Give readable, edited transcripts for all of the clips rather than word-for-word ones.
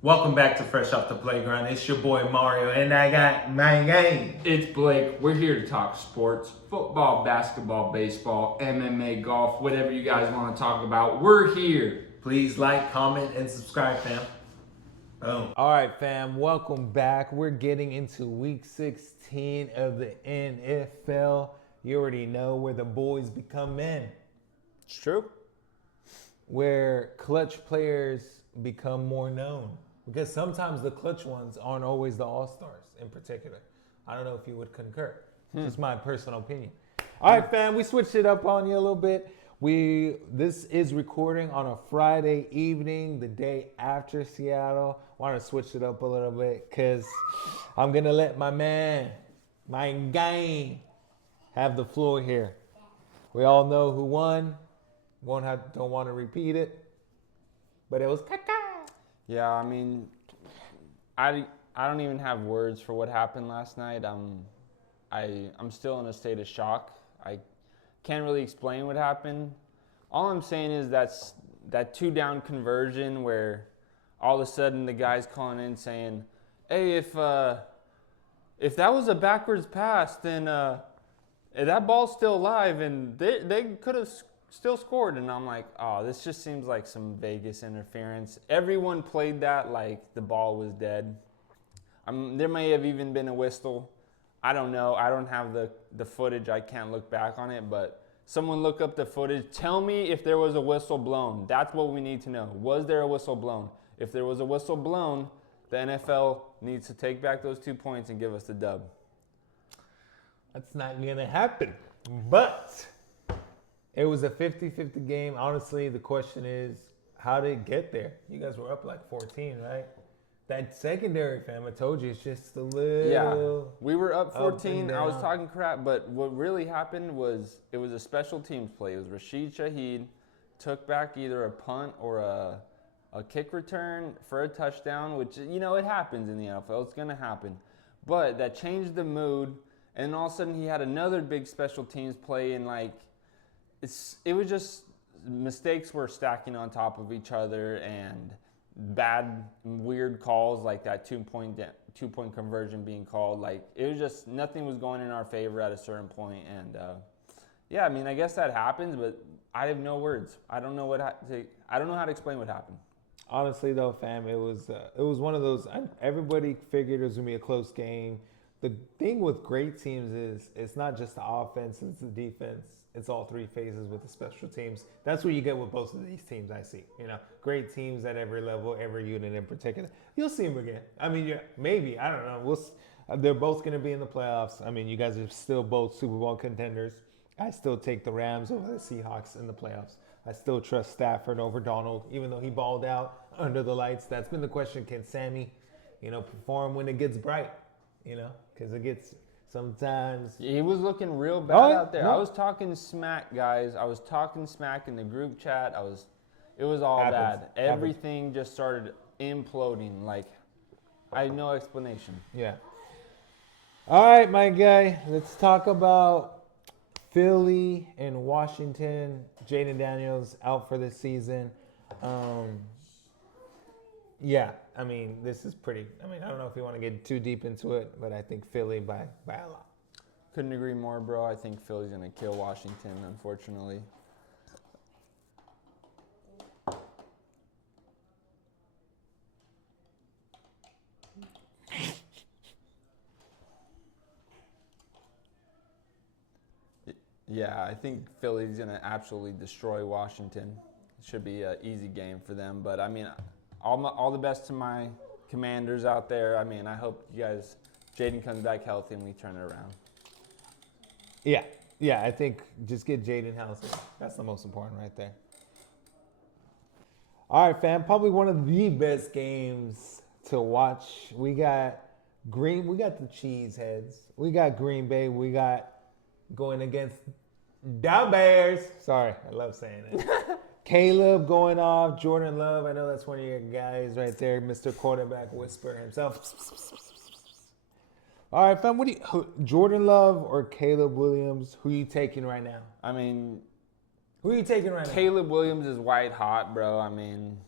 Welcome back to Fresh Off the Playground. It's your boy Mario, and I got my game. It's Blake. We're here to talk sports, football, basketball, baseball, MMA, golf, whatever you guys want to talk about. We're here. Please like, comment, and subscribe, fam. Boom. All right, fam, welcome back. We're getting into week 16 of the NFL. You already know where the boys become men, It's true. where clutch players become more known. Because sometimes the clutch ones aren't always the all-stars in particular. I don't know if you would concur. Just my personal opinion. All right, fam, we switched it up on you a little bit. This is recording on a Friday evening, the day after Seattle. Want to switch it up a little bit because I'm gonna let my man, my gang, have the floor here. We all know who won. Don't want to repeat it, but it was Kaka. Yeah, I mean, I don't even have words for what happened last night. I'm still in a state of shock. I can't really explain what happened. All I'm saying is that 2-down conversion where all of a sudden the guy's calling in saying, "Hey, if that was a backwards pass, then that ball's still live and they could have still scored." And I'm like, oh, this just seems like some Vegas interference. Everyone played that like the ball was dead. There may have even been a whistle. I don't know. I don't have the footage. I can't look back on it, but someone look up the footage. Tell me if there was a whistle blown. That's what we need to know. Was there a whistle blown? If there was a whistle blown, the NFL needs to take back those 2 points and give us the dub. That's not gonna happen. But it was a 50-50 game. Honestly, the question is, how did it get there? You guys were up like 14, right? That secondary, fam, I told you, it's just a little. Yeah, we were up up and 14. I was down. talking crap, but what really happened was it was a special teams play. It was Rashid Shaheed took back either a punt or a kick return for a touchdown, which, you know, it happens in the NFL. It's going to happen. But that changed the mood, and all of a sudden he had another big special teams play, and like it was just mistakes were stacking on top of each other and bad weird calls like that 2-point conversion being called. Like it was just nothing was going in our favor at a certain point. And yeah, I mean, I guess that happens, but I have no words. I don't know I don't know how to explain what happened. Honestly, though, fam, it was one of those. Everybody figured it was gonna be a close game. The thing with great teams is it's not just the offense; it's the defense. It's all three phases with the special teams. That's what you get with both of these teams. I see. You know, great teams at every level, every unit in particular. You'll see them again. I mean, yeah, maybe I don't know. They're both gonna be in the playoffs. I mean, you guys are still both Super Bowl contenders. I still take the Rams over the Seahawks in the playoffs. I still trust Stafford over Donald, even though he balled out under the lights. That's been the question. Can Sammy, perform when it gets bright? Because it gets sometimes. He was looking real bad out there. no. I was talking smack, guys. I was talking smack in the group chat. It was all Happens. bad. Happens. Everything just started imploding. Like, I had no explanation. Yeah. All right, my guy. Let's talk about Philly and Washington. Jaden Daniels out for this season. Yeah, I mean, this is pretty. I don't know if you want to get too deep into it, but I think Philly by a lot. Couldn't agree more, bro. I think Philly's going to kill Washington, unfortunately. Yeah, I think Philly's going to absolutely destroy Washington. It should be an easy game for them. But, I mean, all the best to my Commanders out there. I mean, I hope you guys, Jaden comes back healthy and we turn it around. Yeah, I think just get Jaden healthy. That's the most important right there. All right, fam. Probably one of the best games to watch. We got the Cheeseheads. We got Green Bay. We got going against the Bears. Sorry, I love saying it. Caleb going off. Jordan Love. I know that's one of your guys right there, Mr. Quarterback Whisperer himself. All right, fam. Jordan Love or Caleb Williams? Who you taking right now? I mean, Who are you taking right now? Caleb Williams is white hot, bro. I mean,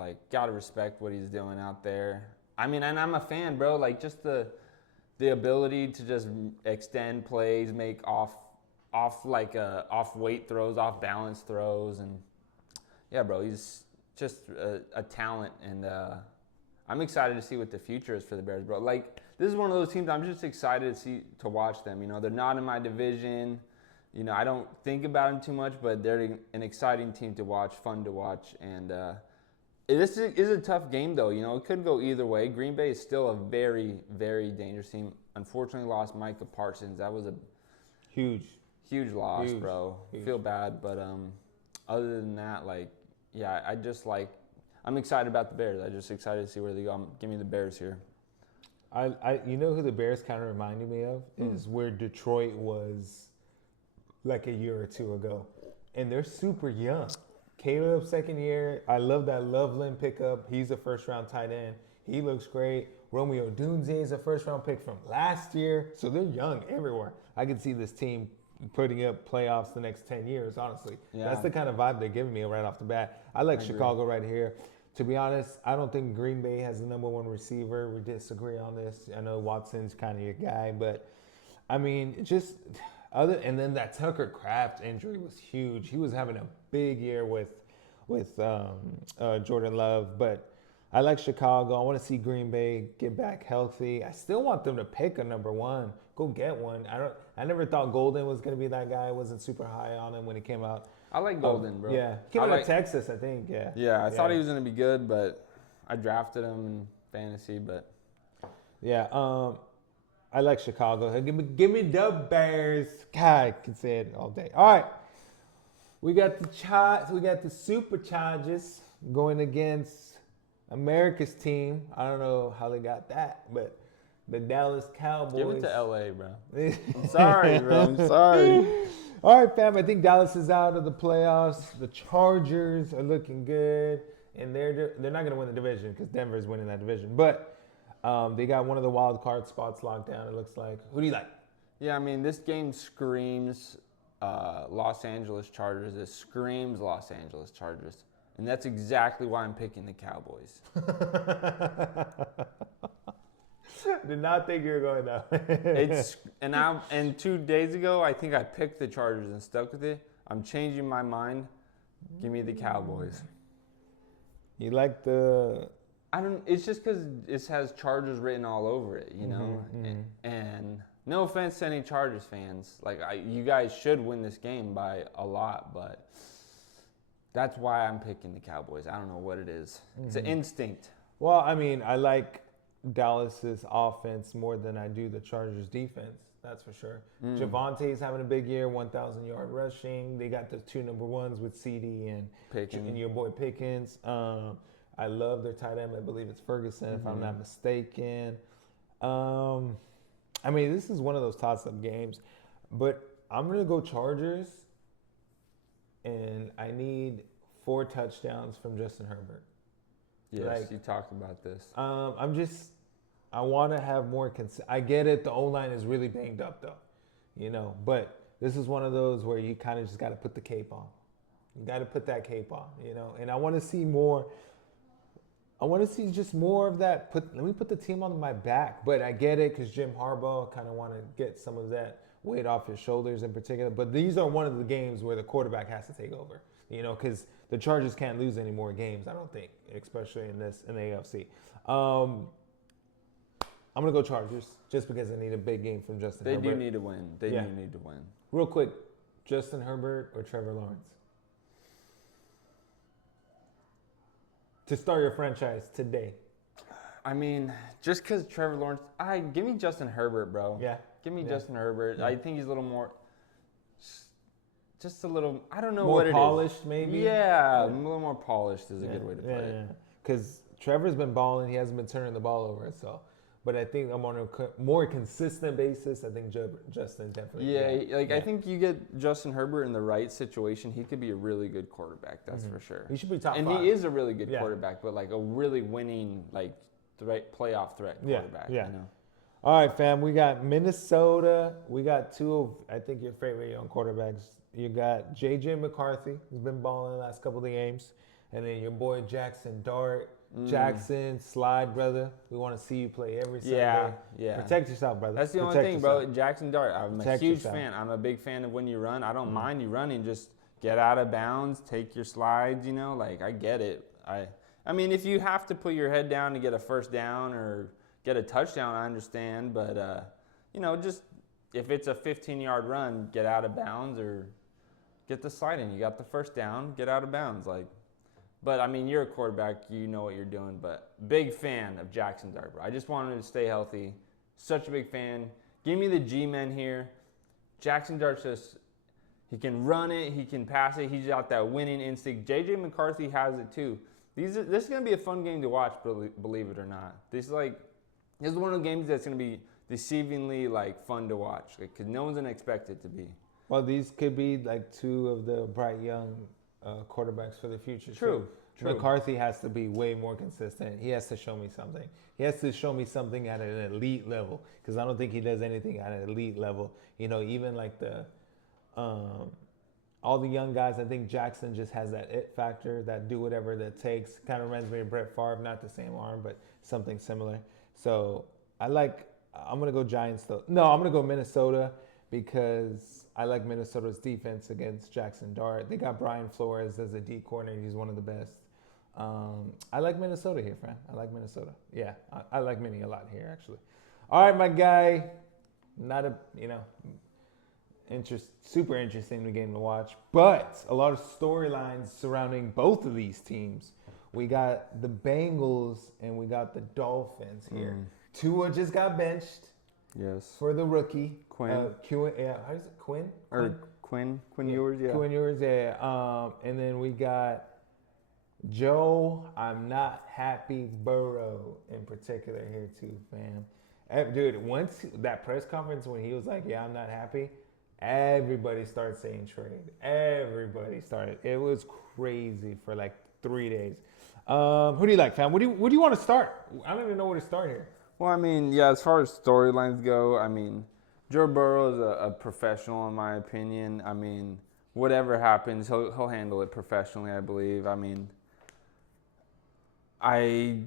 Like, gotta respect what he's doing out there. I mean, and I'm a fan, bro. Like, just the ability to just extend plays, make off weight throws, off balance throws, and yeah, bro, he's just a talent, and I'm excited to see what the future is for the Bears, bro. Like, this is one of those teams I'm just excited to watch them. You know, they're not in my division. You know, I don't think about them too much, but they're an exciting team to watch, fun to watch, and this is a tough game, though. You know, it could go either way. Green Bay is still a very, very dangerous team. Unfortunately, lost Micah Parsons. That was a Huge. huge loss, Huge. bro. Huge. Feel bad, but other than that, like, yeah, I'm excited about the Bears. I'm just excited to see where they go. Give me the Bears here. You know who the Bears kind of reminded me of is where Detroit was like a year or two ago, and they're super young. Caleb, second year. I love that Loveland pickup. He's a first-round tight end. He looks great. Romeo Dunze is a first-round pick from last year. So they're young everywhere. I could see this team putting up playoffs the next 10 years, honestly. Yeah. That's the kind of vibe they're giving me right off the bat. I like Chicago right here. To be honest, I don't think Green Bay has the number one receiver. We disagree on this. I know Watson's kind of your guy, but I mean, just and then that Tucker Kraft injury was huge. He was having a big year with Jordan Love, but I like Chicago. I want to see Green Bay get back healthy. I still want them to pick a number one. Go get one. I never thought Golden was going to be that guy. I wasn't super high on him when he came out. I like Golden, bro. Yeah, came out of Texas, I think. Yeah. Yeah, I thought he was going to be good, but I drafted him in fantasy, but yeah. I like Chicago. Hey, give me the Bears. God, I can say it all day. All right, we got the Superchargers going against America's team. I don't know how they got that, but the Dallas Cowboys. give it to LA, bro. I'm sorry, bro. I'm sorry. All right, fam. I think Dallas is out of the playoffs. The Chargers are looking good, and they're not going to win the division because Denver's winning that division. But they got one of the wild card spots locked down. It looks like. Who do you like? Yeah, I mean, this game screams Los Angeles Chargers. It screams Los Angeles Chargers. And that's exactly why I'm picking the Cowboys. Did not think you were going that. And 2 days ago, I think I picked the Chargers and stuck with it. I'm changing my mind. Give me the Cowboys. You like the? It's just because it has Chargers written all over it, you know. And no offense to any Chargers fans, you guys should win this game by a lot, but that's why I'm picking the Cowboys. I don't know what it is. It's an instinct. Well, I mean, I like Dallas's offense more than I do the Chargers' defense. That's for sure. Javante's having a big year, 1,000-yard rushing. They got the two number ones with CD and your boy Pickens. I love their tight end. I believe it's Ferguson, if I'm not mistaken. I mean, this is one of those toss-up games, but I'm going to go Chargers, and I need 4 touchdowns from Justin Herbert. Yes, you talked about this. I want to have more. I get it. The O-line is really banged up, though, you know. But this is one of those where you kind of just got to put the cape on. You got to put that cape on, you know. And I want to see more. I want to see just more of that. Let me put the team on my back. But I get it because Jim Harbaugh kind of want to get some of that weight off his shoulders in particular. But these are one of the games where the quarterback has to take over, you know, because the Chargers can't lose any more games, I don't think, especially in the AFC. I'm going to go Chargers just because I need a big game from Justin Herbert. They do need to win. They do need to win. Real quick, Justin Herbert or Trevor Lawrence? To start your franchise today. I mean, just because Trevor Lawrence, give me Justin Herbert, bro. Yeah. Give me Justin Herbert. Yeah. I think he's a little more, just a little, I don't know more what it is. More polished, maybe? Yeah, a little more polished is a good way to put it. Yeah, because Trevor's been balling. He hasn't been turning the ball over, so. But I think I'm on a more consistent basis. I think Justin definitely. Yeah, I think you get Justin Herbert in the right situation, he could be a really good quarterback. That's for sure. He should be top 5. And he is a really good quarterback, but like a really winning, playoff threat quarterback. Yeah. You know? All right, fam. We got Minnesota. We got 2 of, I think, your favorite young quarterbacks. You got J.J. McCarthy, who's been balling the last couple of games. And then your boy Jackson Dart. Jackson, slide, brother. We want to see you play every Sunday. Yeah. Protect yourself, brother. That's the only Protect thing, yourself. bro. Jackson Dart, I'm Protect a huge yourself. fan. I'm a big fan of when you run. I don't mind you running. Just get out of bounds, take your slides, like I get it. I mean, if you have to put your head down to get a first down or get a touchdown, I understand. But, just if it's a 15-yard run, get out of bounds or get the slide in. You got the first down, get out of bounds. But, I mean, you're a quarterback. You know what you're doing. But big fan of Jackson Dart, bro. I just wanted to stay healthy. Such a big fan. Give me the G-men here. Jackson Dart's just – he can run it. He can pass it. He's got that winning instinct. J.J. McCarthy has it too. This is going to be a fun game to watch, believe it or not. This is one of the games that's going to be deceivingly, fun to watch because no one's going to expect it to be. Well, these could be two of the bright young quarterbacks for the future. True. McCarthy has to be way more consistent. He has to show me something. He has to show me something at an elite level because I don't think he does anything at an elite level. Even all the young guys, I think Jackson just has that it factor, that do whatever that takes. Kind of reminds me of Brett Favre, not the same arm, but something similar. So I'm going to go Giants though. No, I'm going to go Minnesota because I like Minnesota's defense against Jackson Dart. They got Brian Flores as a D corner. He's one of the best. I like Minnesota here, fam. I like Minnesota. Yeah, I like Minnie a lot here, actually. All right, my guy. Not a, super interesting game to watch, but a lot of storylines surrounding both of these teams. We got the Bengals and we got the Dolphins here. Tua just got benched. Yes. For the rookie. Quinn. How is it? Quinn? Quinn Ewers, yeah. Quinn Ewers, yeah. And then we got Joe, I'm not happy Burrow in particular here too, fam. Dude, once that press conference when he was like, yeah, I'm not happy, everybody started saying trade. Everybody started. It was crazy for 3 days. Who do you like, fam? What do you want to start? I don't even know where to start here. Well, I mean, yeah, as far as storylines go, I mean, Joe Burrow is a professional in my opinion. I mean, whatever happens, he'll handle it professionally, I believe. I mean, I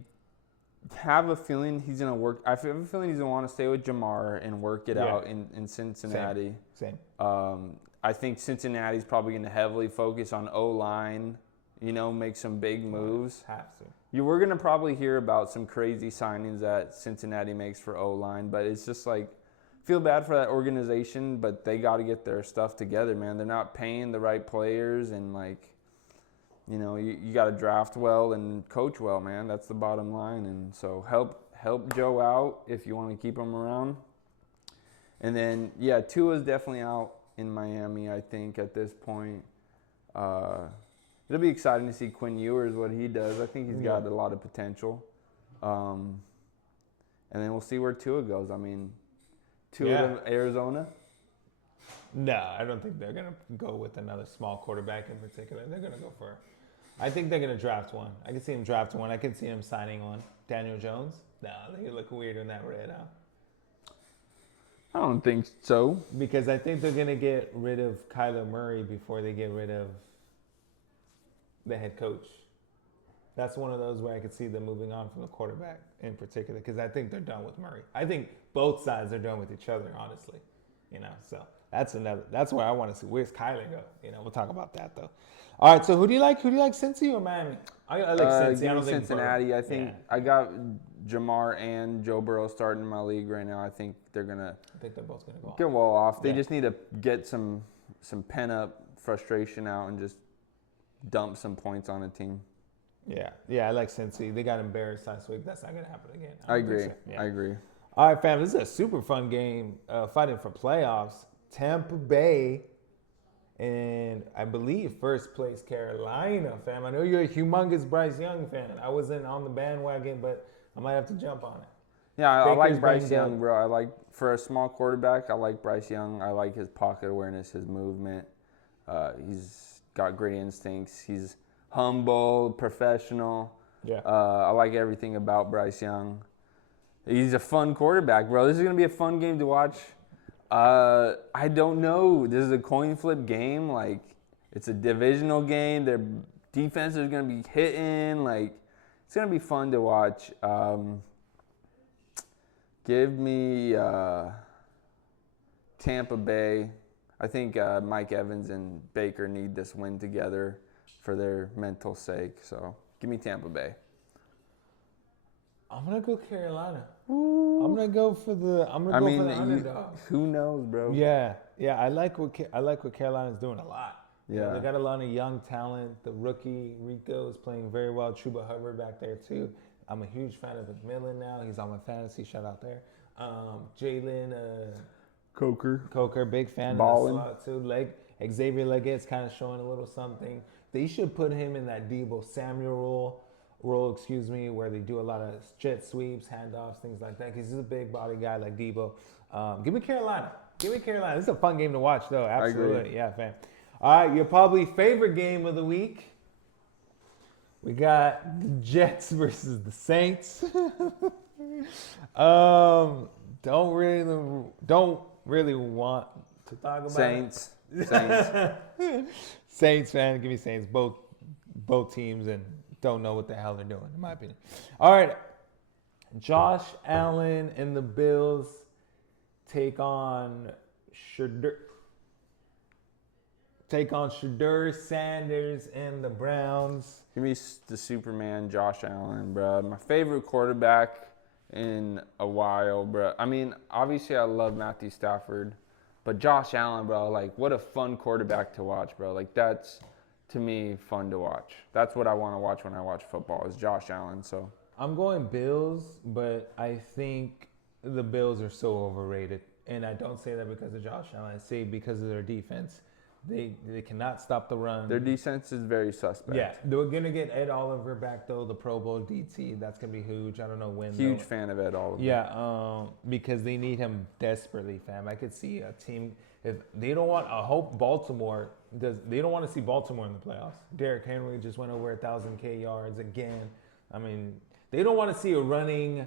have a feeling he's going to work. I have a feeling he's going to want to stay with Jamar and work it out in Cincinnati. Same. I think Cincinnati's probably going to heavily focus on O-line, make some big moves. Have to. We're going to probably hear about some crazy signings that Cincinnati makes for O-line, but it's just feel bad for that organization, but they got to get their stuff together, man. They're not paying the right players, and you got to draft well and coach well, man. That's the bottom line, and so help Joe out if you want to keep him around. And then, yeah, Tua's definitely out in Miami, I think, at this point. It'll be exciting to see Quinn Ewers, what he does. I think he's got a lot of potential. And then we'll see where Tua goes. I mean, Tua to Arizona? No, I don't think they're going to go with another small quarterback in particular. They're going to go for – I think they're going to draft one. I can see him draft one. I can see him signing one. Daniel Jones? No, he look weird in that right now. I don't think so. Because I think they're going to get rid of Kyler Murray before they get rid of the head coach. That's one of those where I could see them moving on from the quarterback in particular because I think they're done with Murray. I think both sides are done with each other, honestly. So that's where I want to see. Where's Kyler go? We'll talk about that though. All right, so who do you like? Who do you like, Cincy or Miami? I like Cincy. I don't think Cincinnati. I think I got Jamar and Joe Burrow starting in my league right now. I think they're gonna. I think they're both gonna go get well off. They just need to get some pent up frustration out and just dump some points on a team. Yeah, I like Cincy. They got embarrassed last week. That's not gonna happen again. I agree. I agree. All right, fam. This is a super fun game. Fighting for playoffs. Tampa Bay. And I believe first place Carolina, fam. I know you're a humongous Bryce Young fan. I wasn't on the bandwagon, but I might have to jump on it. Yeah, I like Bryce Young, bro. For a small quarterback, I like Bryce Young. I like his pocket awareness, his movement. He's got great instincts. He's humble, professional. Yeah. I like everything about Bryce Young. He's a fun quarterback, bro. This is going to be a fun game to watch. I don't know. This is a coin flip game. It's a divisional game. They're defense is going to be hitting. Like, it's going to be fun to watch. Give me Tampa Bay. I think Mike Evans and Baker need this win together for their mental sake. So give me Tampa Bay. I'm gonna go Carolina. I'm gonna go for the. I'm gonna go for the underdog. Who knows, bro? Yeah. I like what Carolina's doing a lot. You know, Yeah. they got a lot of young talent. The rookie Rico is playing very well. Chuba Hubbard back there too. I'm a huge fan of McMillan now. He's on my fantasy. Shout out there. Jalen Coker, big fan Ballin'. of the slot too. Xavier Leggett's kind of showing a little something. They should put him in that Debo Samuel role, where they do a lot of jet sweeps, handoffs, things like that. Because he's a big body guy like Debo. Give me Carolina. This is a fun game to watch, though. Absolutely, agree. yeah, fam. All right, your probably favorite game of the week. We got the Jets versus the Saints. Don't really want to talk about Saints. Saints, fan. Give me Saints. Both teams, and don't know what the hell they're doing, in my opinion. All right, Josh Allen and the Bills take on Shadur Sanders and the Browns. Give me the Superman, Josh Allen, bro. My favorite quarterback in a while, bro. I mean, obviously I love Matthew Stafford, but Josh Allen, bro, like, what a fun quarterback to watch, bro. Like, that's, to me, fun to watch. That's what I want to watch when I watch football is Josh Allen, so. I'm going Bills, but I think the Bills are so overrated. And I don't say that because of Josh Allen. I say because of their defense. They cannot stop the run. Their defense is very suspect. Yeah, they're going to get Ed Oliver back, though, the Pro Bowl DT. That's going to be huge. I don't know when. Huge though. fan of Ed Oliver. Yeah, because they need him desperately, fam. I could see a team, if they don't want, I hope Baltimore does, they don't want to see Baltimore in the playoffs. Derrick Henry just went over 1,000 yards again. I mean, they don't want to see a running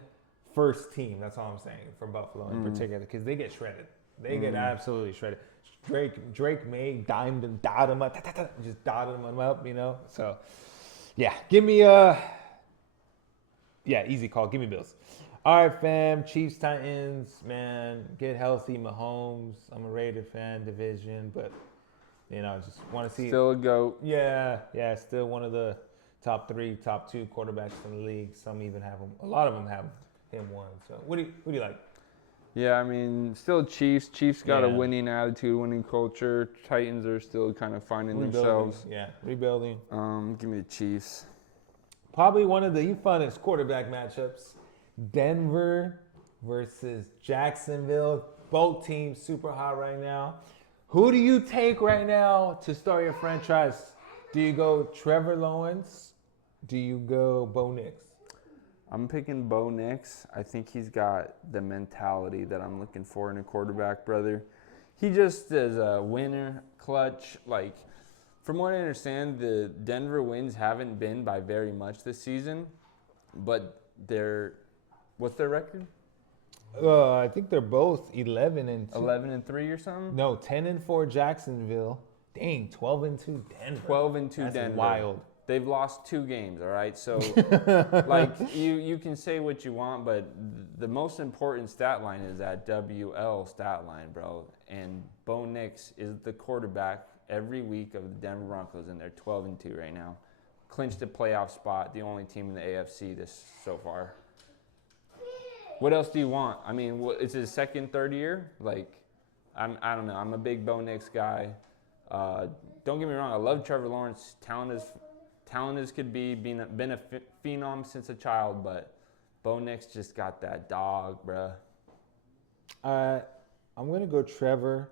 first team. That's all I'm saying for Buffalo in particular, because they get shredded. They get absolutely shredded. Drake May dimed him, dotted him up, just dotted him up, you know. So, yeah, give me easy call. Give me Bills. All right, fam. Chiefs, Titans, man, get healthy. Mahomes. I'm a Raider fan, division, but you know, just want to see. Still a GOAT. Yeah, still one of the top 2 quarterbacks in the league. Some even have him. A lot of them have him one. So, what do you like? Yeah, I mean, still Chiefs. Chiefs got a Yeah. winning attitude, winning culture. Titans are still kind of finding themselves. Yeah, rebuilding. Give me the Chiefs. Probably one of the funnest quarterback matchups. Denver versus Jacksonville. Both teams super hot right now. Who do you take right now to start your franchise? Do you go Trevor Lawrence? Do you go Bo Nix? I'm picking Bo Nix. I think he's got the mentality that I'm looking for in a quarterback, brother. He just is a winner, clutch. Like, from what I understand, the Denver wins haven't been by very much this season, but what's their record? I think they're both 11-2. 11-3 or something? No, 10-4 Jacksonville. Dang, 12-2 Denver. 12-2 That's Denver. wild. They've lost 2 games, all right? So, like, you can say what you want, but the most important stat line is that WL stat line, bro. And Bo Nix is the quarterback every week of the Denver Broncos, and they're 12-2 right now. Clinched a playoff spot, the only team in the AFC so far. What else do you want? I mean, it's his second, third year. Like, I don't know. I'm a big Bo Nix guy. Don't get me wrong. I love Trevor Lawrence. Talent as could be. Been a phenom since a child, but Bo Nix just got that dog, bruh. I'm gonna go Trevor.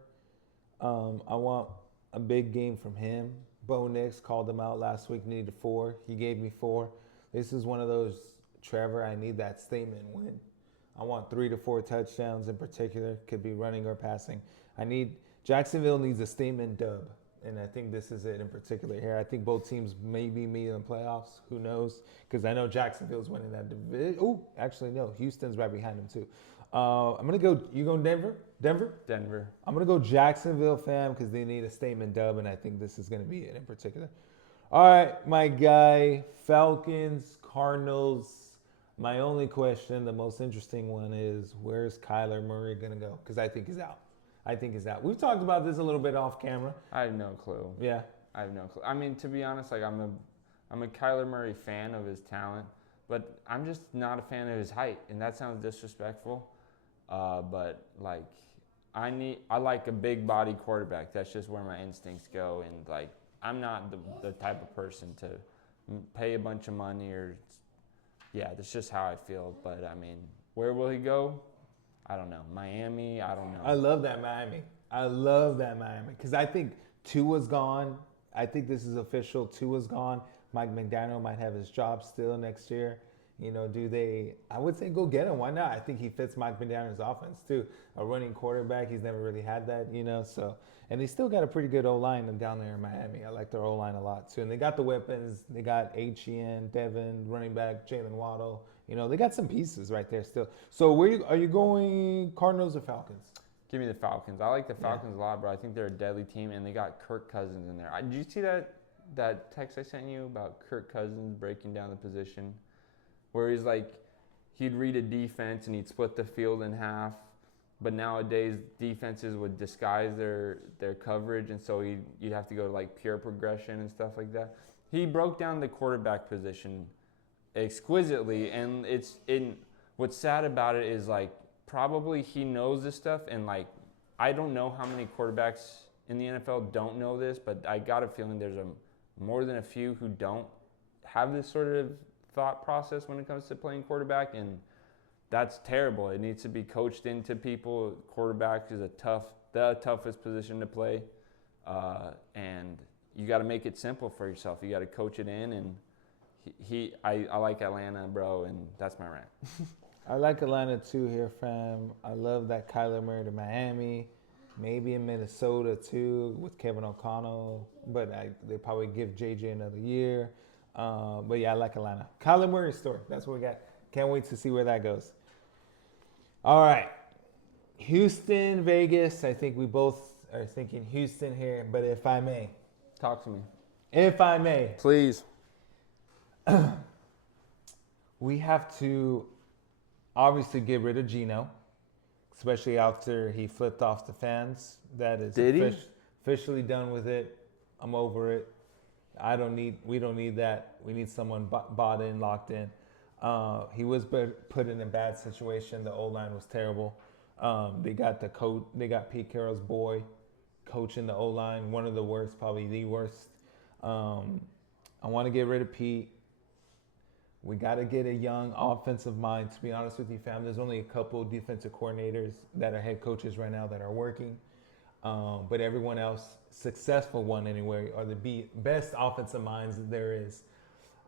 I want a big game from him. Bo Nix called him out last week. Needed 4. He gave me 4. This is one of those, Trevor, I need that statement win. I want 3 to 4 touchdowns in particular. Could be running or passing. Jacksonville needs a statement dub. And I think this is it in particular here. I think both teams may be meeting in the playoffs. Who knows? Because I know Jacksonville's winning that division. Oh, actually, no. Houston's right behind them, too. I'm going to go. You going Denver? I'm going to go Jacksonville, fam, because they need a statement dub, and I think this is going to be it in particular. All right, my guy, Falcons, Cardinals. My only question, the most interesting one is where's Kyler Murray going to go? Because I think he's out. I think he's out. We've talked about this a little bit off camera. I have no clue. Yeah. I have no clue. I mean, to be honest, like I'm a Kyler Murray fan of his talent, but I'm just not a fan of his height, and that sounds disrespectful. But like, I like a big body quarterback. That's just where my instincts go, and like I'm not the type of person to pay a bunch of money or, yeah, that's just how I feel. But I mean, where will he go? I don't know. Miami, I don't know. I love that Miami. I love that Miami because I think Tua's gone. I think this is official. Tua's gone. Mike McDaniel might have his job still next year. You know, do they? I would say go get him. Why not? I think he fits Mike McDaniel's offense too. A running quarterback. He's never really had that, you know. So, and they still got a pretty good O-line down there in Miami. I like their O-line a lot too. And they got the weapons. They got H.E.N., Devin, running back, Jalen Waddle. You know, they got some pieces right there still. So are you going Cardinals or Falcons? Give me the Falcons. I like the Falcons a lot, bro. I think they're a deadly team, and they got Kirk Cousins in there. Did you see that text I sent you about Kirk Cousins breaking down the position? Where he's like, he'd read a defense and he'd split the field in half, but nowadays defenses would disguise their coverage, and so you'd have to go to like pure progression and stuff like that. He broke down the quarterback position exquisitely, and what's sad about it is like probably he knows this stuff, and like I don't know how many quarterbacks in the NFL don't know this, but I got a feeling there's more than a few who don't have this sort of thought process when it comes to playing quarterback, and that's terrible. It needs to be coached into people. Quarterback is the toughest position to play, and you got to make it simple for yourself. You got to coach it in, and I like Atlanta, bro, and that's my rant. I like Atlanta too here, fam. I love that Kyler Murray to Miami, maybe in Minnesota too with Kevin O'Connell, but they probably give JJ another year. But yeah, I like Atlanta. Kyler Murray's story. That's what we got. Can't wait to see where that goes. All right. Houston, Vegas. I think we both are thinking Houston here, but if I may. Talk to me. If I may. Please. We have to obviously get rid of Geno, especially after he flipped off the fans. That is officially done with it. I'm over it. We don't need that. We need someone bought in, locked in. He was put in a bad situation. The O-line was terrible. They got the coach. They got Pete Carroll's boy coaching the O-line. One of the worst, probably the worst. I want to get rid of Pete. We got to get a young offensive mind. To be honest with you, fam, there's only a couple defensive coordinators that are head coaches right now that are working. But everyone else, successful one anyway, are the best offensive minds that there is.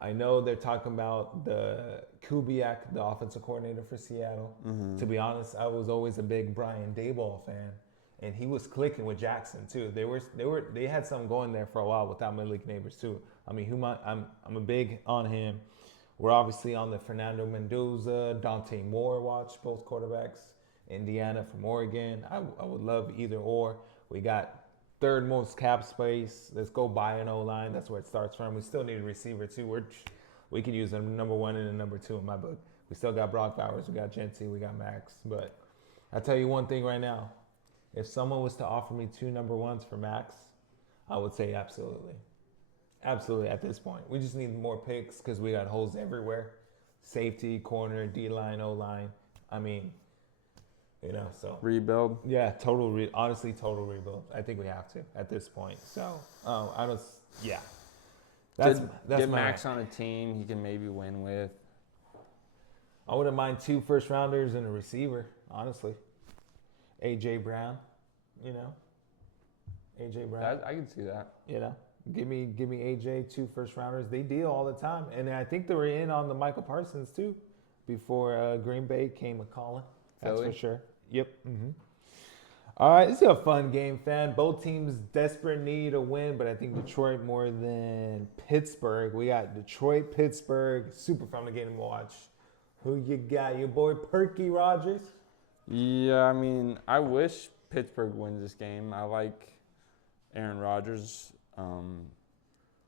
I know they're talking about the Kubiak, the offensive coordinator for Seattle. Mm-hmm. To be honest, I was always a big Brian Daboll fan, and he was clicking with Jackson too. They had something going there for a while without Malik Neighbors too. I mean, I'm a big on him. We're obviously on the Fernando Mendoza, Dante Moore watch, both quarterbacks. Indiana from Oregon. I would love either or. We got third most cap space. Let's go buy an O-line. That's where it starts from. We still need a receiver too. We could use a number one and a number two in my book. We still got Brock Bowers. We got Genty. We got Max. But I'll tell you one thing right now. If someone was to offer me 2 number ones for Max, I would say absolutely. Absolutely at this point. We just need more picks because we got holes everywhere. Safety, corner, D-line, O-line. I mean, you know, so. Rebuild? Yeah, honestly, total rebuild. I think we have to at this point. So, yeah. That's get Max on a team he can maybe win with. I wouldn't mind 2 first-rounders and a receiver, honestly. A.J. Brown, you know. A.J. Brown. I can see that. You know. Give me AJ 2 first-rounders. They deal all the time. And I think they were in on the Michael Parsons, too, before Green Bay came a-calling. That's Philly? for sure. Yep. Mm-hmm. All right, this is a fun game, fan. Both teams desperate need a win, but I think Detroit more than Pittsburgh. We got Detroit, Pittsburgh. Super fun game to watch. Who you got? Your boy Perky Rogers? Yeah, I mean, I wish Pittsburgh wins this game. I like Aaron Rodgers.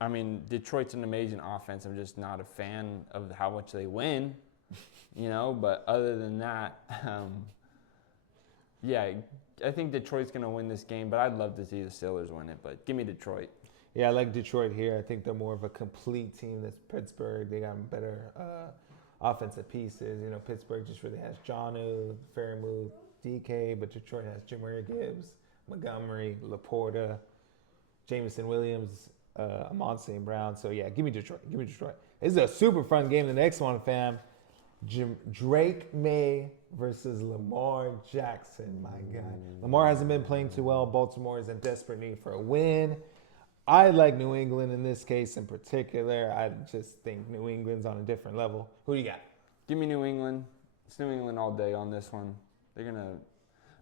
I mean, Detroit's an amazing offense. I'm just not a fan of how much they win, But other than that, yeah, I think Detroit's going to win this game, but I'd love to see the Steelers win it. But give me Detroit. Yeah, I like Detroit here. I think they're more of a complete team than Pittsburgh. They got better offensive pieces. Pittsburgh just really has Jonnu, Fairmouth, DK, but Detroit has Jahmyr Gibbs, Montgomery, Laporta, Jameson Williams, Amon St. Brown. So, yeah, give me Detroit. Give me Detroit. This is a super fun game. The next one, fam. Drake May versus Lamar Jackson, my God. Lamar hasn't been playing too well. Baltimore is in desperate need for a win. I like New England in this case in particular. I just think New England's on a different level. Who do you got? Give me New England. It's New England all day on this one. They're going to,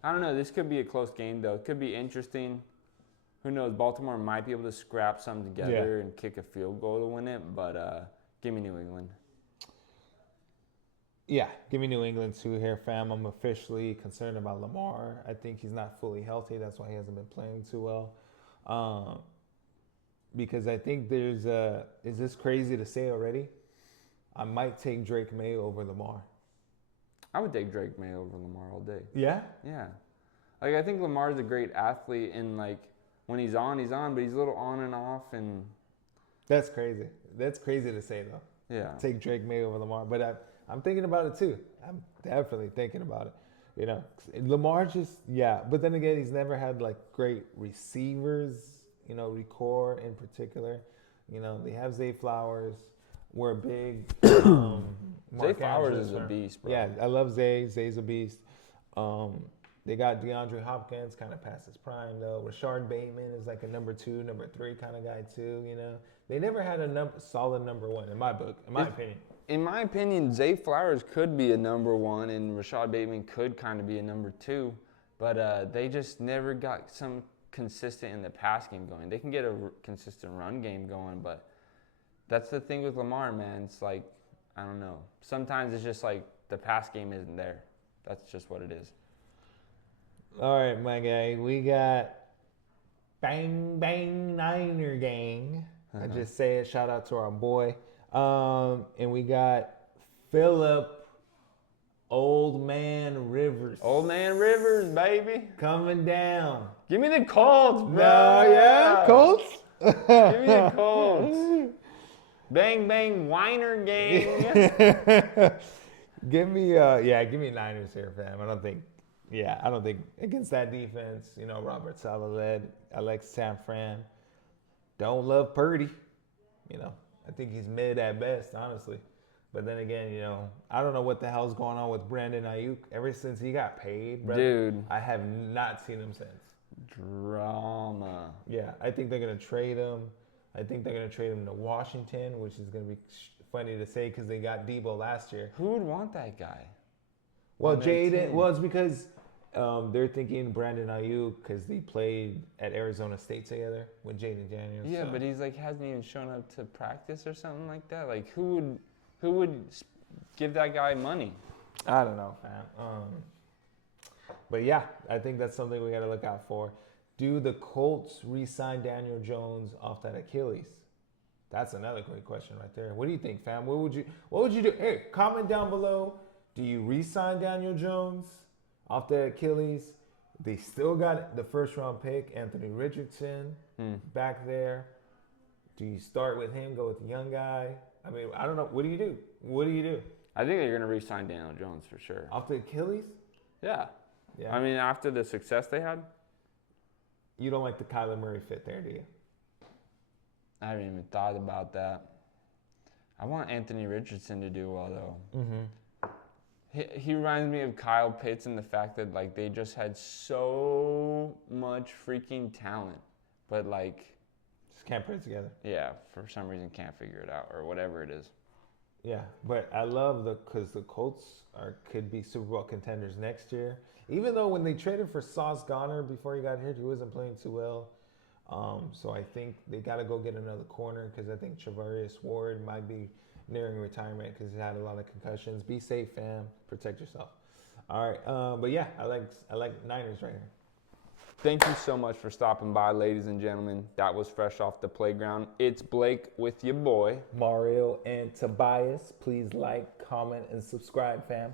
I don't know, this could be a close game, though. It could be interesting. Who knows? Baltimore might be able to scrap something together and kick a field goal to win it, but give me New England. Yeah, give me New England too here, fam. I'm officially concerned about Lamar. I think he's not fully healthy. That's why he hasn't been playing too well. Because I think is this crazy to say already? I might take Drake May over Lamar. I would take Drake May over Lamar all day. Yeah? Yeah. Like, I think Lamar's a great athlete, and, like, when he's on, but he's a little on and off, and... That's crazy. That's crazy to say, though. Yeah. Take Drake May over Lamar. But I'm thinking about it, too. I'm definitely thinking about it. Lamar just, yeah. But then again, he's never had, like, great receivers, Record in particular. They have Zay Flowers. We're big. Zay Flowers is a beast, bro. Yeah, I love Zay. Zay's a beast. They got DeAndre Hopkins, kind of past his prime, though. Rashard Bateman is like a number 2, number 3 kind of guy, too, They never had a solid number 1, in my book, in my opinion. In my opinion, Zay Flowers could be a number 1, and Rashad Bateman could kind of be a number 2, but they just never got some consistent in the pass game going. They can get a consistent run game going, but that's the thing with Lamar, man. It's like, I don't know. Sometimes it's just like the pass game isn't there. That's just what it is. All right, my guy. We got Bang Bang Niner Gang. I just say it. Shout out to our boy. And we got Philip Old Man Rivers. Old Man Rivers, baby. Coming down. Give me the Colts, bro. No, yeah? Colts? Give me the Colts. Bang, bang, whiner gang. Give me Niners here, fam. I don't think against that defense, Robert Saleh led. I like San Fran. Don't love Purdy. I think he's mid at best, honestly. But then again, I don't know what the hell's going on with Brandon Ayuk. Ever since he got paid, brother, dude, I have not seen him since. Drama. Yeah, I think they're going to trade him. I think they're going to trade him to Washington, which is going to be funny to say because they got Debo last year. Who would want that guy? Well, Jaden, it's because they're thinking Brandon Ayuk because they played at Arizona State together with Jaden Daniels. Yeah, so. But he's like hasn't even shown up to practice or something like that. Like who would give that guy money? I don't know, fam. But yeah, I think that's something we got to look out for. Do the Colts re-sign Daniel Jones off that Achilles? That's another great question right there. What do you think, fam? What would you do? Hey, comment down below. Do you re-sign Daniel Jones off the Achilles? They still got the first-round pick, Anthony Richardson, back there. Do you start with him, go with the young guy? I mean, I don't know. What do you do? I think they're going to re-sign Daniel Jones for sure. Off the Achilles? Yeah. Yeah. I mean, after the success they had. You don't like the Kyler Murray fit there, do you? I haven't even thought about that. I want Anthony Richardson to do well, though. Mm-hmm. He reminds me of Kyle Pitts in the fact that, like, they just had so much freaking talent, but, like... Just can't put it together. Yeah, for some reason can't figure it out or whatever it is. Yeah, but I love because the Colts could be Super Bowl contenders next year. Even though when they traded for Sauce Gardner before he got hurt, he wasn't playing too well. So I think they got to go get another corner because I think Charvarius Ward might be nearing retirement because he had a lot of concussions. Be safe, fam. Protect yourself. All right, but yeah, I like Niners right here. Thank you so much for stopping by, ladies and gentlemen. That was Fresh Off the Playground. It's Blake with your boy. Mario and Tobias, please like, comment, and subscribe, fam.